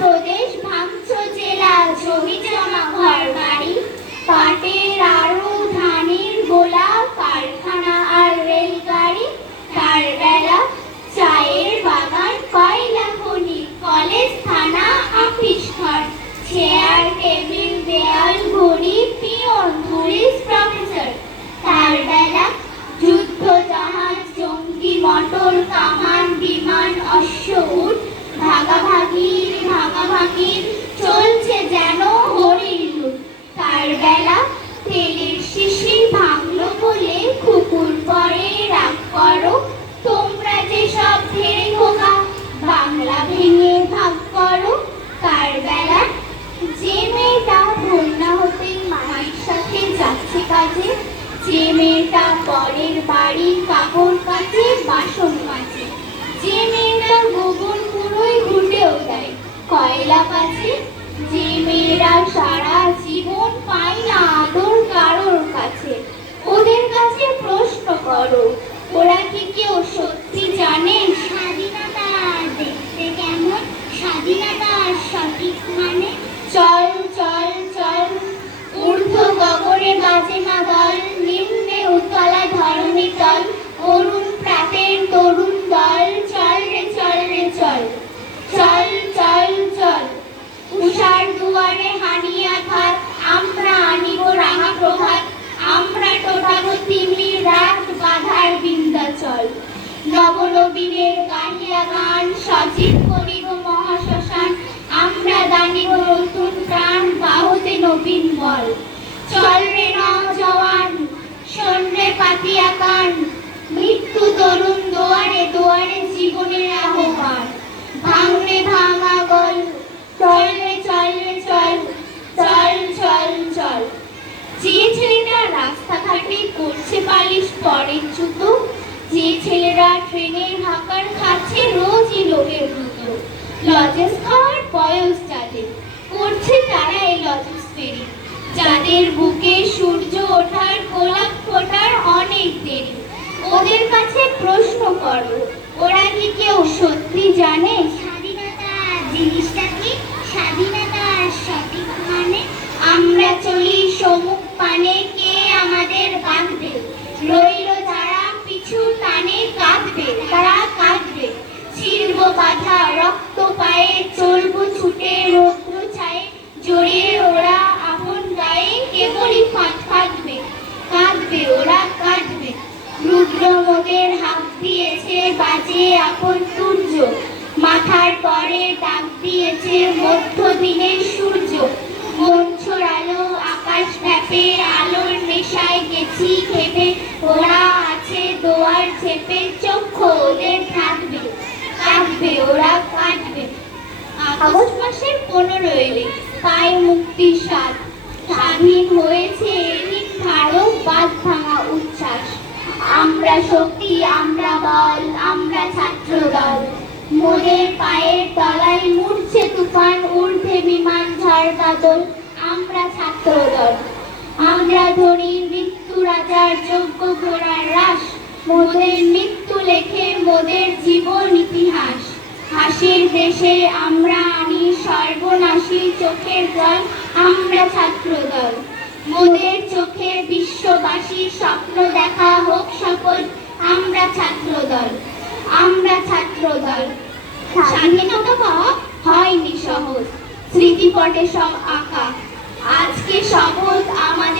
প্রদেশ, ভাঙছো জেলা, জমি জমা ঘর বাড়ি, পাটের আড়ু, ধানের গোলা, কারখানা আর রেলগাড়ি। তার বেলা চায়ের বাগান, কয়লা খনি, কলেজ, থানা, অফিস ঘর, চেয়ার, টেবিল, দেয়াল, ঘড়ি, পিয়ন, পুলিশ, প্রফেসর। তার বেলা যুদ্ধ জাহাজ, জঙ্গি, মোটর, কামান, বিমান, অশ্ব, উট, ভাগাভাগি চলছে যেন হরির লুট। তার বেলা তেলের শিশি ভাঙলো বলে কুকুর পরে রাগ করো, তোমরা যে সব ধেড়ে খোকা, বাংলা ভেঙে ভাগ করো। তার বেলা যে মেয়েটা বন্যা হতে মায়ের সাথে যাচ্ছে কাজে, যে মেয়েটা পরের বাড়ি কাপড় কাচে, বাসন মাজে, যে মেয়েটা গোবর কুড়োয় ঘুটেও দেয় কয়লা কাছে, যে মেয়েরা সারা জীবন পায় না আদর কারোর কাছে, ওদের কাছে প্রশ্ন করো, ওরা কি কেউ সত্যি জানে স্বাধীনতা দেখতে কেমন, স্বাধীনতার সঠিক মানে? চল চল চল, ঊর্ধ্ব গগনে বাজে না দল, নিম্নে উতলা ধরণী তল, অরুণ প্রাতের তরুণ দল, চল রে চল রে চল, চল চল চল। উষার দুয়ারে হানিয়া ভাত, আমরা আনিব রাঙা প্রভাত, আমরা টোটাবো তিমির রাত, বাধার বিন্ধ্যাচল। নবনবীনের গাহিয়া গান, সজীব করিব মহাশ্মশান, আমরা দানিব নতুন প্রাণ, বাহুতে নবীন বল। চল রে নওজওয়ান, শোন রে পাতিয়া কান, মৃত্যু তরুণ দুয়ারে দুয়ারে জীবনের আহ্বান। ভাঙ রে ভাঙা গল, চল রে চল রে চল, চল চল চল। যে ছেলেরা রাস্তাঘাটে করছে পালিশ পরের জুতো, যে ছেলেরা ট্রেনের হাঁকার খাচ্ছে রোজই লোকের জুতো, লজেন্স খাওয়ার বয়স যাদের, করছে তারা এই লজেন্স ফেরি, যাদের বুকে সূর্য ওঠার গোলাপ ফোটার অনেক দেরি, ওদের কাছে প্রশ্ন করো, ওরা কি কেউ সত্যি জানে স্বাধীনতা জিনিসটা কি, স্বাধীনতার সঠিক মানে? আমরা চলি সমুখ পানে, কে আমাদের বাঁধবে, রইল যারা পিছু টানে কাঁদবে, তারা কাঁদবে, ছিড়ব বাধা রক্ত পায়ে, চলবো ছুটে রৌদ্র ছায়ে, জড়িয়ে ওরা আপন গায়ে, কেবলই কাঁদবে কাঁদবে ওরা কাঁদবে। রুদ্র মোদের হাত দিয়েছে বাজে আপন সূর্য, মাথার পরে ডাক দিয়েছে মধ্য দিনের সূর্য, মঞ্চর আলো আকাশ ব্যাপে, আলোর নেশায় গেছি খেপে, ওরা আছে দোয়ার চেপে, চক্ষু ওদের থাকবে কাঁদবে ওরা কাঁদবে। আগস্ট মাসের 15 এলে পায় মুক্তির স্বাদ, স্বাধীন হয়েছে এদিন ভারত, বাঁধ ভাঙা উচ্ছ্বাস। আমরা শক্তি, আমরা বল, আমরা ছাত্র দল, মোদের পায়ের তলায় মুড়ছে তুফান, ঊর্ধ্বে বিমান ঝড় বাদল, আমরা ছাত্র দল। আমরা ধরি মৃত্যু রাজার যোগ্য ঘোড়ার রাস, মোদের মৃত্যু লেখে মোদের জীবন ইতিহাস। হাসির দেশে আমরা আনি সর্বনাশী চোখের জল, আমরা ছাত্র দল। মোদের চোখে বিশ্ববাসী স্বপ্ন দেখা হোক সফল, আমরা ছাত্র দল, আমরা ছাত্র দল। স্বাধীনতা পাওয়া হয়নি সহজ, স্মৃতিপটে সব আঁকা, আজকে শপথ আমাদের